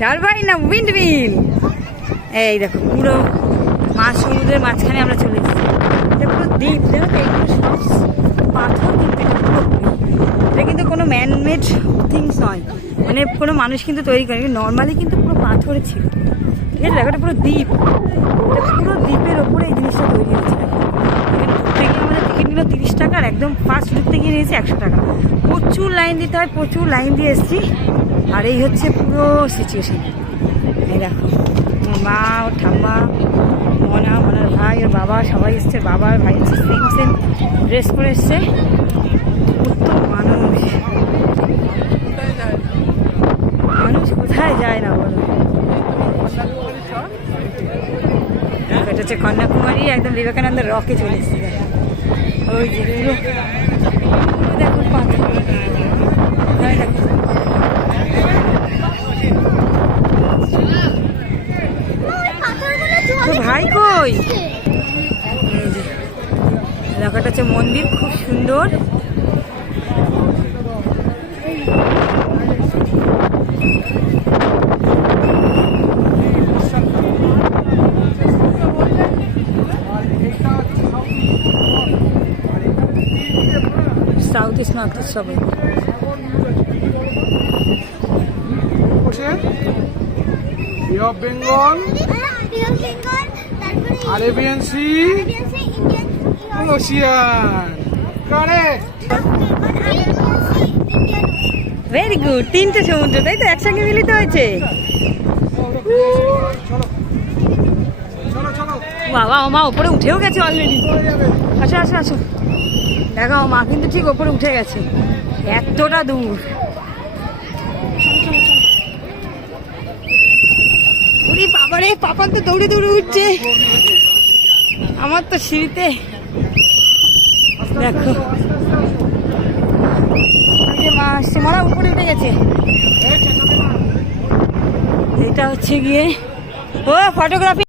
Turbine না wind mill. এই দেখো পুরো মাছ সমুদ্রের মাঝখানে আমরা চলে এসেছি। এটা পুরো দ্বীপ, দেখো এইগুলো সব পাথর, কিন্তু এটা পুরোপুরি এটা কিন্তু কোনো ম্যানমেড থিংস নয়, মানে কোনো মানুষ কিন্তু তৈরি করেনি, নর্মালি কিন্তু পুরো পাথরে ছিল। ঠিক আছে, দেখো এটা পুরো দ্বীপ, এটা পুরো দ্বীপের ওপরে এই জিনিসটা তৈরি হয়েছে। এখানে ঢুকতে গিয়ে আমাদের টিকিট নিল 30 টাকা, আর একদম ফার্স্ট ঢুকতে গিয়ে নিয়েছে 100 টাকা। প্রচুর লাইন দিতে হয়, প্রচুর লাইন দিয়ে এসেছি। আর এই হচ্ছে পুরো সিচুয়েশন। এই দেখো ওর মা, ওর ঠাম্মা, মনার ভাই, ওর বাবা, সবাই এসছে। বাবার ভাই হচ্ছে সেম সেম ড্রেস করে এসছে। মানুষ মানুষ কোথায় যায় না বলো। এটা হচ্ছে কন্যাকুমারী, একদম বিবেকানন্দ রকে চলে এসছে। ওই যে দেখো পাথর, দেখো ভাই কই। এই যে এলাকাটা হচ্ছে মন্দির, খুব সুন্দর। সাউথ ইস্ট নর্থ ইস্ট সবাই Bengal, Arabian sea, ocean. Correct, very good. 3টে সমুদ্র, তাই তো একসঙ্গে মিলিত হয়েছে। বাবা ও মা ওপরে উঠেও গেছে অলরেডি। আসো আসো আসো, দেখো মা কিন্তু ঠিক ওপরে উঠে গেছে, এতটা দূর। ওরে বাবারে, পাপান তো দৌড়ে দৌড়ে উঠছে, আমার তো সিঁড়িতে। দেখো মা আসছে, মারা উপরে উঠে গেছে। এটা হচ্ছে গিয়ে ও ফটোগ্রাফি।